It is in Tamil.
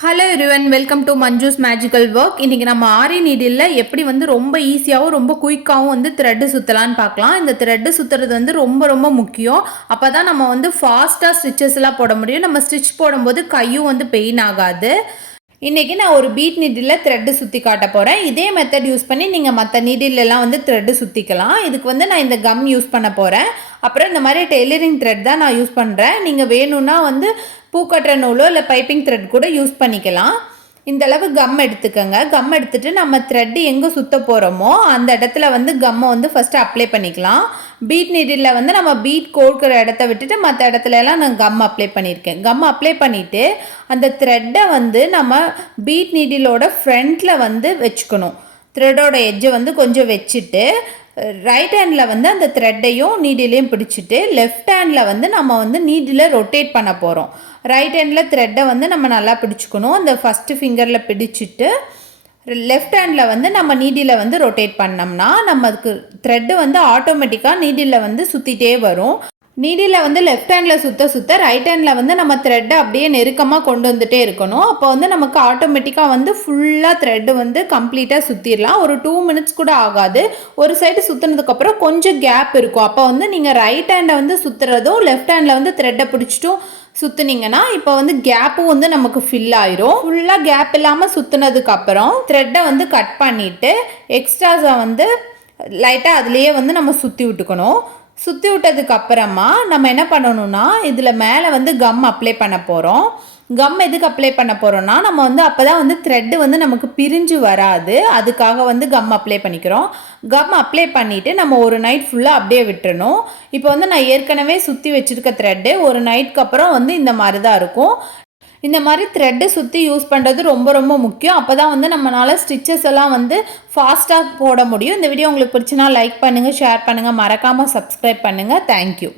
Hello everyone, welcome to Manju's magical work. இன்றைக்கி நம்ம ஆரி நீடில் எப்படி ரொம்ப ஈஸியாகவும் ரொம்ப குயிக்காகவும் த்ரெட்டு சுற்றலான்னு பார்க்கலாம். இந்த த்ரெட்டு சுற்றுறது ரொம்ப முக்கியம். அப்போ தான் நம்ம ஃபாஸ்ட்டாக ஸ்டிச்சஸ்லாம் போட முடியும். நம்ம ஸ்டிச் போடும்போது கையும் பெயின் ஆகாது. இன்றைக்கி நான் ஒரு பீட் நீடில் த்ரெட்டு சுற்றி காட்ட போகிறேன். இதே மெத்தட் யூஸ் பண்ணி நீங்கள் மற்ற நீடிலெலாம் த்ரெட்டு சுற்றிக்கலாம். இதுக்கு நான் இந்த கம் யூஸ் பண்ண போகிறேன். அப்புறம் இந்த மாதிரி டெய்லரிங் த்ரெட் தான் நான் யூஸ் பண்ணுறேன். நீங்கள் வேணும்னா பூக்கட்டுற நூலோ இல்லை பைப்பிங் த்ரெட் கூட யூஸ் பண்ணிக்கலாம். இந்தளவு கம் எடுத்துக்கோங்க. கம் எடுத்துகிட்டு நம்ம த்ரெட்டு எங்கே சுற்ற போகிறோமோ அந்த இடத்துல கம்மை ஃபஸ்ட்டு அப்ளை பண்ணிக்கலாம். பீட் நீடில் நம்ம பீட் கோர்க்கிற இடத்த விட்டுட்டு மற்ற இடத்துலலாம் நான் கம் அப்ளை பண்ணியிருக்கேன். கம் அப்ளை பண்ணிவிட்டு அந்த த்ரெட்டை நம்ம பீட் நீடிலோட ஃப்ரண்ட்டில் வச்சுக்கணும். த்ரெட்டோட எட்ஜை கொஞ்சம் வச்சுட்டு ரைட் ஹேண்டில் அந்த த்ரெட்டையும் நீடிலையும் பிடிச்சிட்டு லெஃப்ட் ஹேண்டில் நம்ம நீடில் ரொட்டேட் பண்ண போகிறோம். ரைட் ஹேண்டில் த்ரெட்டை நம்ம நல்லா பிடிச்சிக்கணும். அந்த ஃபஸ்ட்டு ஃபிங்கரில் பிடிச்சிட்டு லெஃப்ட் ஹேண்டில் நம்ம நீடியில் ரொட்டேட் பண்ணோம்னா நமக்கு த்ரெட்டு ஆட்டோமேட்டிக்காக நீடில் சுற்றிட்டே வரும். நீடில் லெஃப்ட் ஹேண்டில் சுற்ற ரைட் ஹேண்டில் நம்ம த்ரெட்டை அப்படியே நெருக்கமாக கொண்டு வந்துட்டே இருக்கணும். அப்போ நமக்கு ஆட்டோமேட்டிக்காக ஃபுல்லாக த்ரெட்டு கம்ப்ளீட்டாக சுற்றிடலாம். ஒரு 2 மினிட்ஸ் கூட ஆகாது. ஒரு சைடு சுற்றினதுக்கப்புறம் கொஞ்சம் கேப் இருக்கும். அப்போ நீங்கள் ரைட் ஹேண்டை சுற்றுறதும் லெஃப்ட் ஹேண்டில் த்ரெட்டை பிடிச்சிட்டும் சுற்றுனீங்கன்னா இப்போ கேப்பும் நமக்கு ஃபில் ஆயிரும். ஃபுல்லாக கேப் இல்லாமல் சுற்றுனதுக்கப்புறம் த்ரெட்டை கட் பண்ணிவிட்டு எக்ஸ்ட்ராஸை லைட்டாக அதுலேயே நம்ம சுற்றி விட்டுக்கணும். சுற்றி விட்டதுக்கு அப்புறமா நம்ம என்ன பண்ணணும்னா இதில் மேலே கம் அப்ளை பண்ண போகிறோம். கம் எதுக்கு அப்ளை பண்ண போகிறோம்னா நம்ம அப்போ தான் த்ரெட்டு நமக்கு பிரிஞ்சு வராது. அதுக்காக கம் அப்ளை பண்ணிக்கிறோம். கம் அப்ளை பண்ணிவிட்டு நம்ம ஒரு நைட் ஃபுல்லாக அப்படியே விட்டுறணும். இப்போ நான் ஏற்கனவே சுற்றி வச்சுருக்க த்ரெட்டு ஒரு நைட்டுக்கு அப்புறம் இந்த மாதிரி தான் இருக்கும். இந்த மாதிரி த்ரெட்டை சுற்றி யூஸ் பண்ணுறது ரொம்ப முக்கியம். அப்போ தான் நம்மளால் ஸ்டிச்சஸ் எல்லாம் ஃபாஸ்ட்டாக போட முடியும். இந்த வீடியோ உங்களுக்கு பிடிச்சினா லைக் பண்ணுங்கள், ஷேர் பண்ணுங்கள், மறக்காமல் சப்ஸ்கிரைப் பண்ணுங்கள். தேங்க்யூ.